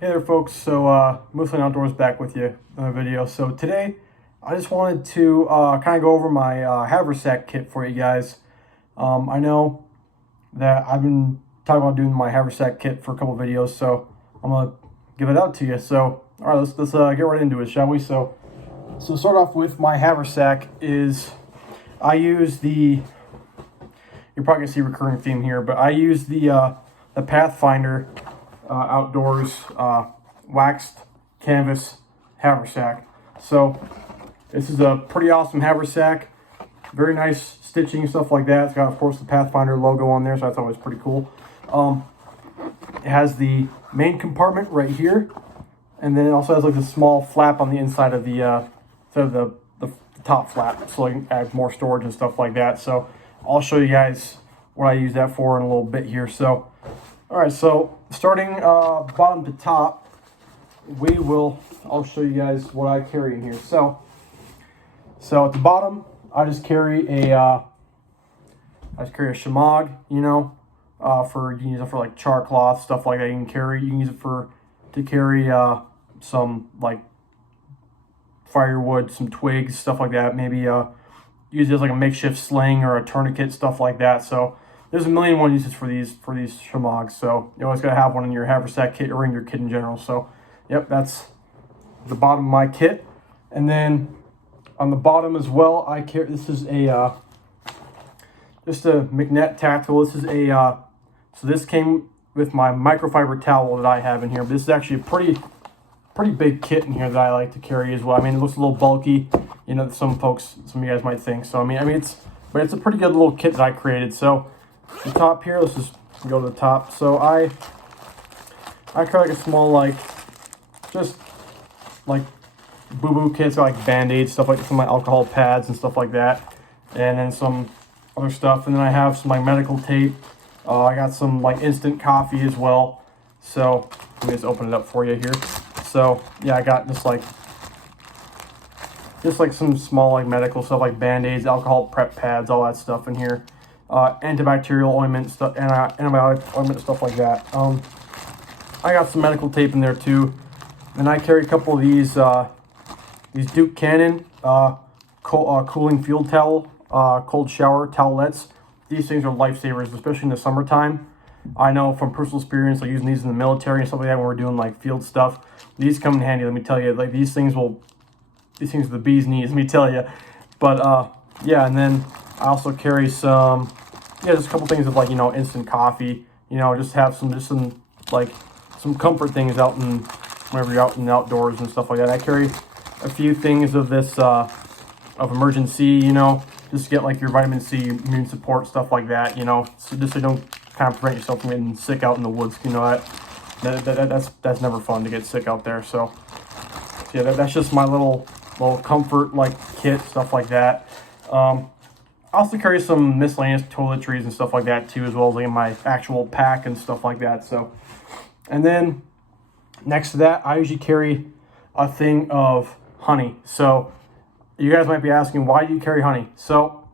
Hey there folks, so Mostly Outdoors back with you in a video. So today I just wanted to kind of go over my Haversack kit for you guys. I know that I've been talking about doing my Haversack kit for a couple videos, so I'm going to give it out to you. So alright, let's get right into it, shall we? So to start off with, my Haversack is, I use the, you're probably going to see a recurring theme here, but I use the Pathfinder outdoors waxed canvas haversack. So this is a pretty awesome haversack, very nice stitching and stuff like that. It's got, of course, the Pathfinder logo on there, so that's always pretty cool. It has the main compartment right here, and then it also has like a small flap on the inside of the top flap, so I can add more storage and stuff like that. So I'll show you guys what I use that for in a little bit here. So alright, so starting bottom to top, I'll show you guys what I carry in here. So at the bottom, I just carry a shemagh, you can use it for like char cloth, stuff like that. You can use it to carry some like firewood, some twigs, stuff like that. Maybe use it as like a makeshift sling or a tourniquet, stuff like that. So there's a million and one uses for these shemaghs. So you always gotta have one in your haversack kit or in your kit in general. So yep, that's the bottom of my kit. And then on the bottom as well, I carry, this is a just a McNett tactical. This is a so this came with my microfiber towel that I have in here. But this is actually a pretty big kit in here that I like to carry as well. I mean, it looks a little bulky, some of you guys might think. So I mean it's a pretty good little kit that I created. So the top here, let's just go to the top. So I carry like a small just like boo-boo kits, like Band-Aids, stuff like some alcohol pads and stuff like that, and then some other stuff. And then I have some like medical tape. I got some like instant coffee as well. So let me just open it up for you here. So yeah, I got just like some small like medical stuff like Band-Aids, alcohol prep pads, all that stuff in here. Antibacterial ointment stuff, antibiotic ointment, stuff like that. I got some medical tape in there too. And I carry a couple of these Duke Cannon cooling field towel, cold shower towelettes. These things are lifesavers, especially in the summertime. I know from personal experience, like using these in the military and stuff like that when we're doing like field stuff. These come in handy, let me tell you. Like these things are the bee's knees, let me tell you. But yeah, and then I also carry just a couple things of like, instant coffee, just have some comfort things out in, whenever you're out in the outdoors and stuff like that. I carry a few things of this, of emergency, just to get like your vitamin C, immune support, stuff like that, so just so you don't kind of prevent yourself from getting sick out in the woods, that's never fun to get sick out there. So yeah, that's just my little comfort kit, stuff like that. I also carry some miscellaneous toiletries and stuff like that too, as well as like in my actual pack and stuff like that. So, and then next to that, I usually carry a thing of honey. So you guys might be asking, why do you carry honey? So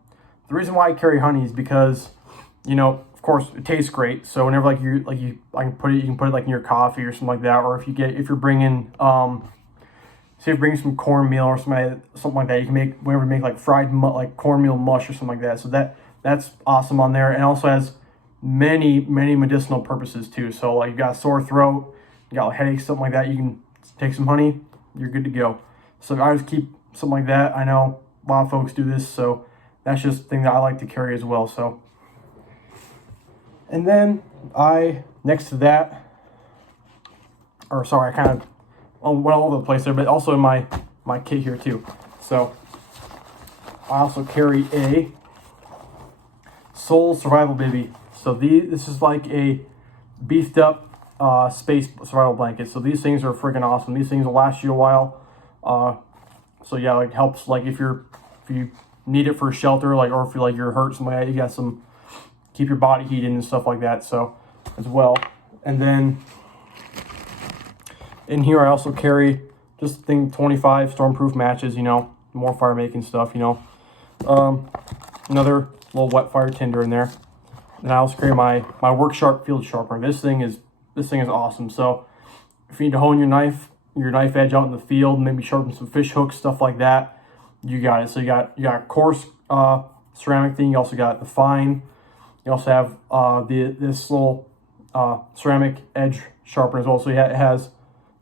the reason why I carry honey is because, of course, it tastes great. So whenever you can put it like in your coffee or something like that, or if you're bringing say you bring some cornmeal or something like that, you can make like fried cornmeal mush or something like that. So that's awesome on there, and also has many medicinal purposes too. So like you got a sore throat, you got headaches, something like that, you can take some honey, you're good to go. So I just keep something like that. I know a lot of folks do this, so that's just a thing that I like to carry as well. So, and then next to that, or sorry, I kind of went all over the place there, but also in my kit here too. So I also carry a Soul Survival Bivy. So this is like a beefed up space survival blanket. So these things are freaking awesome. These things will last you a while. So yeah, like helps like if you need it for shelter, or if you're hurt, something like that, you got some, keep your body heated and stuff like that. So as well. And then in here I also carry just 25 stormproof matches, more fire making stuff, another little wet fire tinder in there. And I also carry my Work Sharp field sharpener. This thing is awesome. So if you need to hone your knife edge out in the field, maybe sharpen some fish hooks, stuff like that, you got it. So you got coarse ceramic thing. You also got the fine. You also have this little ceramic edge sharpener as well. So it has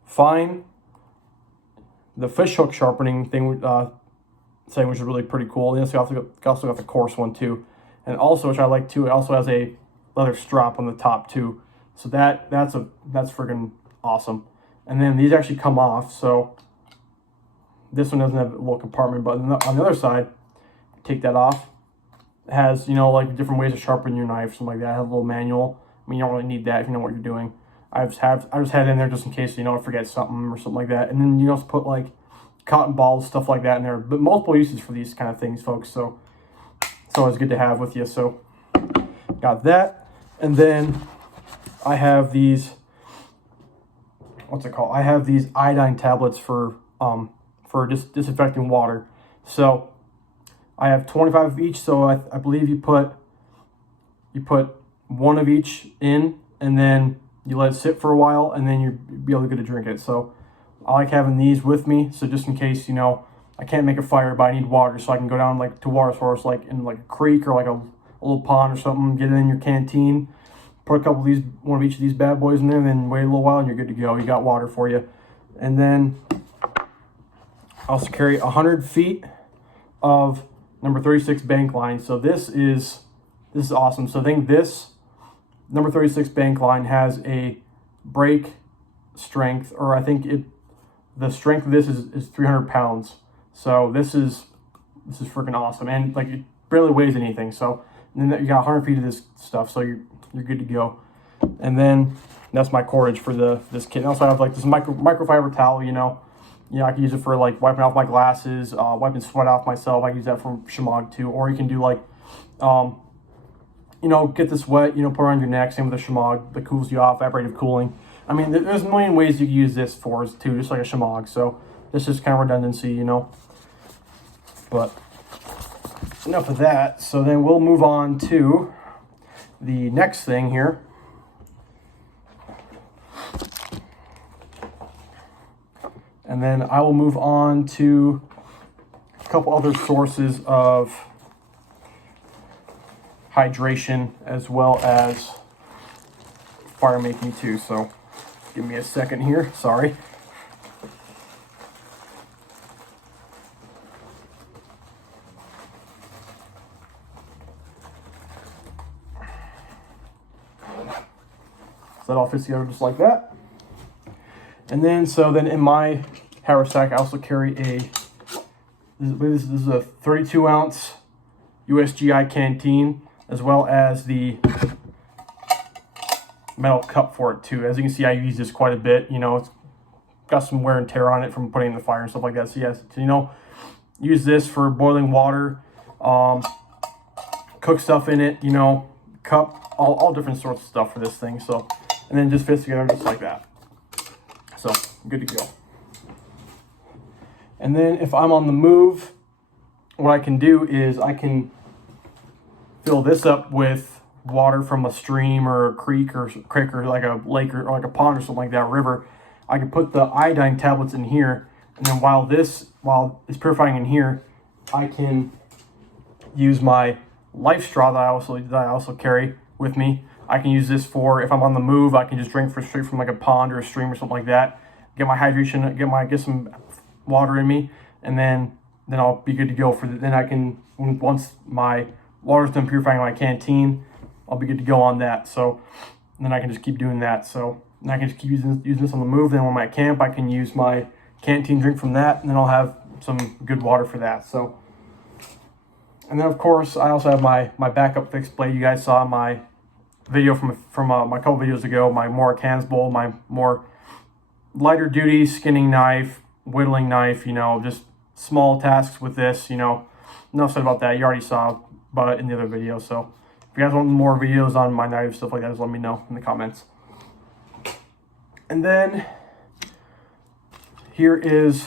fine, the fish hook sharpening thing, saying, which is really pretty cool. And it's also got the coarse one too, and also, which I like too, it also has a leather strap on the top too. So that's freaking awesome. And then these actually come off. So this one doesn't have a little compartment, but on the other side, take that off. It has, you know, like different ways to sharpen your knife, something like that. It has a little manual. I mean, you don't really need that if you know what you're doing. I just had it in there just in case, you know, I forget something or something like that. And then you also put like cotton balls, stuff like that in there. But multiple uses for these kind of things, folks. So it's always good to have with you. So got that. And then I have these, what's it called? I have these iodine tablets for disinfecting water. So I have 25 of each. So I believe you put one of each in, and then you let it sit for a while, and then you'll be able to get to drink it. So I like having these with me. So just in case, you know, I can't make a fire, but I need water, so I can go down like to water source, like in like a creek or like a little pond or something, get it in your canteen, put a couple of these, one of each of these bad boys in there, and then wait a little while and you're good to go. You got water for you. And then I also carry 100 feet of number 36 bank line. So this is awesome. So I think this number 36 bank line has a break strength, or I think the strength of this is 300 pounds. So this is freaking awesome, and like it barely weighs anything. So and then you got 100 feet of this stuff, so you're good to go. And then that's my cordage for this kit. And also I have like this microfiber towel. You know, I can use it for like wiping off my glasses, wiping sweat off myself. I can use that from Shimog too, or you can do like, you know, get this wet, you know, put it around your neck. Same with the Shimog that cools you off, evaporative cooling. I mean, there's a million ways you can use this for too, just like a Shimog. So this is kind of redundancy, you know. But enough of that. So then we'll move on to the next thing here. And then I will move on to a couple other sources of hydration as well as fire making too. So give me a second here. Sorry. So that all fits together just like that. And then, in my Haversack, I also carry this is a 32 ounce USGI Canteen, as well as the metal cup for it too. As you can see, I use this quite a bit. You know, it's got some wear and tear on it from putting it in the fire and stuff like that. So yes, you know, use this for boiling water, cook stuff in it, you know, cup, all different sorts of stuff for this thing. So, and then it just fits together just like that. So good to go. And then if I'm on the move, what I can do is I can fill this up with water from a stream or a creek or like a lake or like a pond or something like that, river. I can put the iodine tablets in here, and then while it's purifying in here, I can use my life straw that I also carry with me. I can use this for if I'm on the move. I can just drink straight from like a pond or a stream or something like that. Get my hydration, get some water in me, and then I'll be good to go for then I can, once my water's done purifying my canteen, I'll be good to go on that. So then I can just keep doing that. So then I can just keep using this on the move. Then when I'm at camp, I can use my canteen drink from that, and then I'll have some good water for that. So, and then of course I also have my backup fixed blade. You guys saw my video from my couple videos ago, my more cans bowl, my more lighter duty skinning knife, whittling knife, you know, just small tasks with this, you know. Enough said about that. You already saw about it in the other video. So if you guys want more videos on my knife, stuff like that, just let me know in the comments. And then here's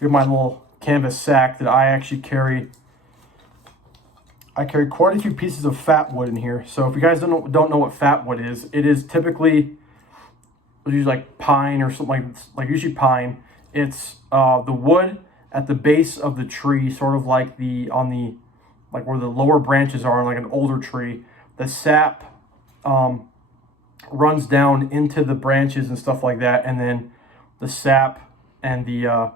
my little canvas sack that I actually carry. I carry quite a few pieces of fat wood in here. So if you guys don't know what fat wood is, it is typically usually like pine or something like usually pine. It's the wood at the base of the tree, sort of like like where the lower branches are on like an older tree. The sap runs down into the branches and stuff like that, and then the sap and the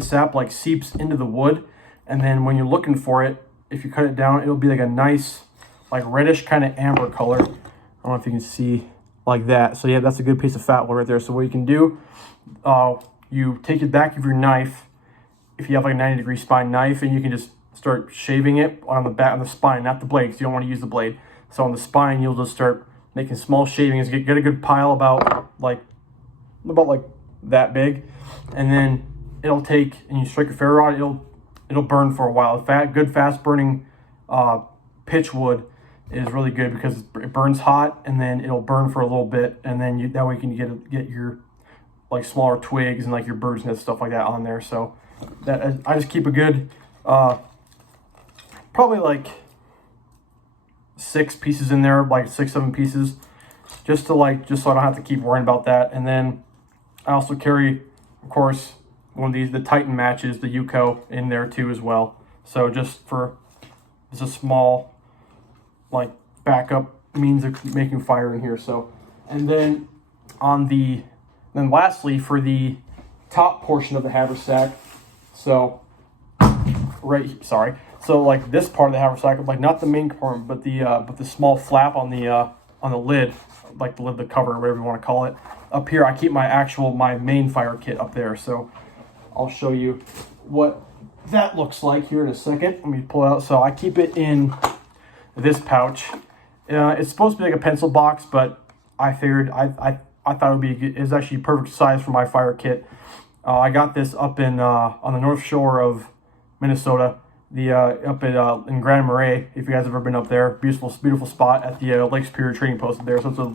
sap like seeps into the wood, and then when you're looking for it, if you cut it down, it'll be like a nice like reddish kind of amber color. I don't know if you can see like that. So yeah, that's a good piece of fat wood right there. So what you can do, you take the back of your knife, if you have like a 90-degree spine knife, and you can just start shaving it on the back, on the spine, not the blade, because you don't want to use the blade. So on the spine, you'll just start making small shavings, get a good pile about like that big, and then it'll take, and you strike a ferro rod, it'll burn for a while. Good fast burning pitch wood is really good because it burns hot, and then it'll burn for a little bit, and then that way you can get your like smaller twigs and like your bird's nest stuff like that on there. So that I just keep a good probably like 6 pieces in there, like 6-7 pieces, just so I don't have to keep worrying about that. And then I also carry, of course, one of the Titan matches, the Yuko, in there too as well. So just a small like backup means of making fire in here. So, and then lastly, for the top portion of the haversack, so like this part of the haversack, like not the main compartment, but the small flap on the lid, like the lid, the cover, whatever you want to call it. Up here, I keep my main fire kit up there. So I'll show you what that looks like here in a second. Let me pull it out. So I keep it in this pouch. It's supposed to be like a pencil box, but I figured I thought it's actually perfect size for my fire kit. I got this up in on the North Shore of Minnesota, up in Grand Marais. If you guys have ever been up there, beautiful spot at the Lake Superior Trading Post there. So it's a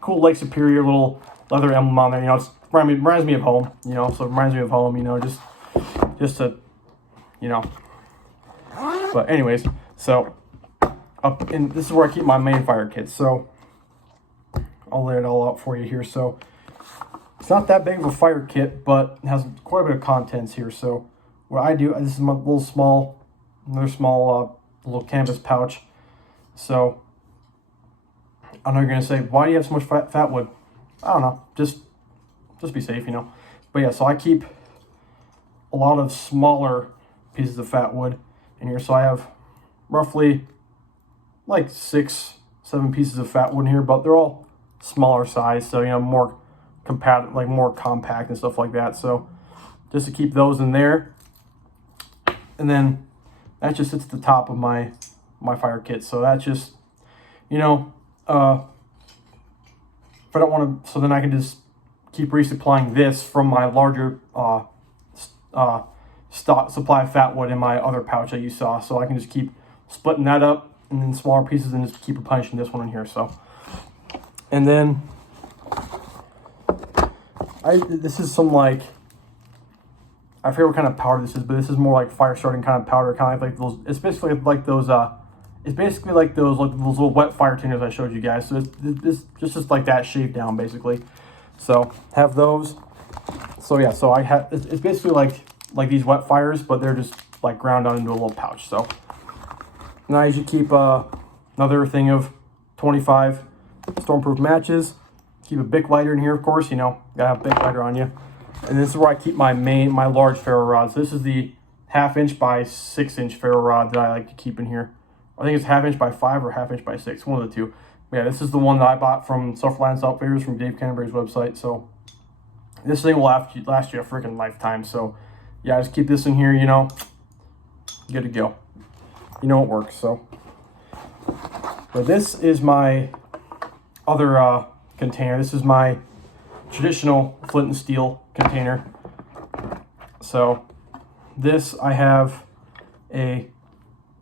cool Lake Superior little leather emblem on there. You know, it's reminds me of home. You know, so it reminds me of home. You know, just to, you know. But anyways, so this is where I keep my main fire kit. So I'll lay it all out for you here. So it's not that big of a fire kit, but it has quite a bit of contents here. So what I do, this is my another small little canvas pouch. So I know you're gonna say, why do you have so much fat wood? I don't know, just be safe, you know. But yeah, so I keep a lot of smaller pieces of fat wood in here. So I have roughly like 6-7 pieces of fat wood in here, but they're all smaller size, so you know, more compact and stuff like that. So just to keep those in there, and then that just sits at the top of my fire kit. So that's just, you know, if I don't want to, so then I can just keep resupplying this from my larger supply of fat wood in my other pouch that you saw. So I can just keep splitting that up and then smaller pieces, and just keep replenishing this one in here. So, and then this is some like, I forget what kind of powder this is, but this is more like fire starting kind of powder, kind of like those. It's basically like those. It's basically like those little wet fire tinners I showed you guys. So it's just like that shaved down basically. So have those. So yeah, so I have. It's basically like these wet fires, but they're just like ground down into a little pouch. So now you should keep another thing of 25 stormproof matches. Keep a Bic lighter in here, of course. You know, gotta have a Bic lighter on you. And this is where I keep my large ferro rod. So this is the 1/2 inch by 6 inch ferro rod that I like to keep in here. I think it's 1/2 inch by 5 or 1/2 inch by 6, one of the two. But yeah, this is the one that I bought from Self-Reliance Outfitters from Dave Canterbury's website. So this thing will last you a freaking lifetime. So yeah, just keep this in here, you know, good to go. You know it works. So, but this is my other container. This is my traditional flint and steel container. So this, I have a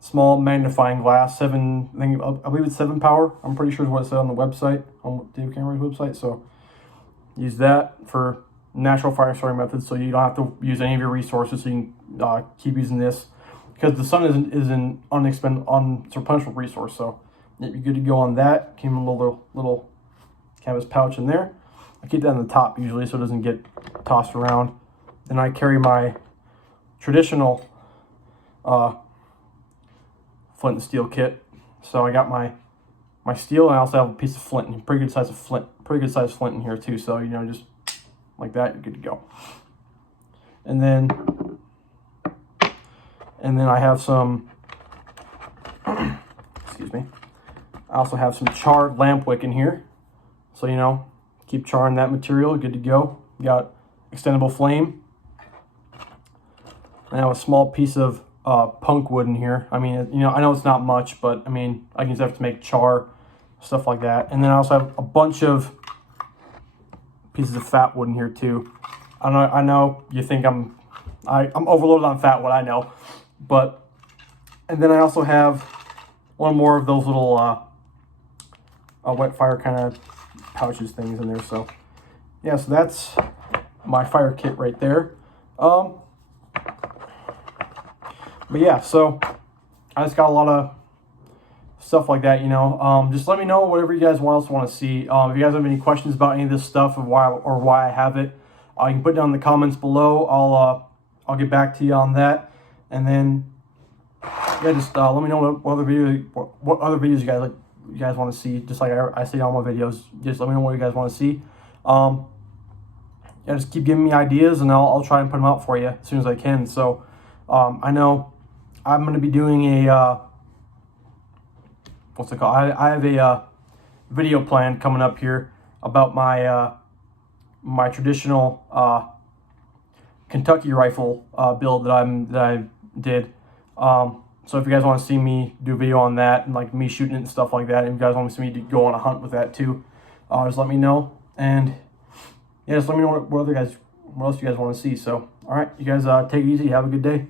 small magnifying glass, I believe it's 7 power. I'm pretty sure is what it said on the website, on Dave Cameron's website. So use that for natural fire starting methods, so you don't have to use any of your resources. So you can keep using this, because the sun is an unreplenishable resource. So you're good to go on that. Came in a little canvas pouch in there. I keep that on the top usually so it doesn't get tossed around. Then I carry my traditional flint and steel kit. So I got my steel, and I also have a piece of flint, pretty good size flint in here too. So, you know, just like that, you're good to go. And then I have some, excuse me, I also have some charred lamp wick in here. So, you know, keep charring that material, good to go. Got extendable flame. I have a small piece of punk wood in here. I mean, you know, I know it's not much, but I mean, I can use that to make char, stuff like that. And then I also have a bunch of pieces of fat wood in here too. I know you think I'm overloaded on fat wood, I know, but, and then I also have one more of those little wet fire kind of pouches things in there. So yeah, so that's my fire kit right there. But yeah, so I just got a lot of stuff like that, you know. Just let me know whatever you guys else want to see. If you guys have any questions about any of this stuff and why I have it, you can put it down in the comments below. I'll get back to you on that. And then yeah, just let me know what other videos you guys want to see. Just like I say in all my videos, just let me know what you guys want to see. Yeah, just keep giving me ideas, and I'll try and put them out for you as soon as I can. So I know I'm going to be doing a what's it called? I have a video plan coming up here about my my traditional Kentucky rifle build that I did. So if you guys want to see me do a video on that, and like me shooting it and stuff like that, and if you guys want to see me go on a hunt with that too, just let me know. And yeah, just let me know what else you guys want to see. So all right, you guys take it easy. Have a good day.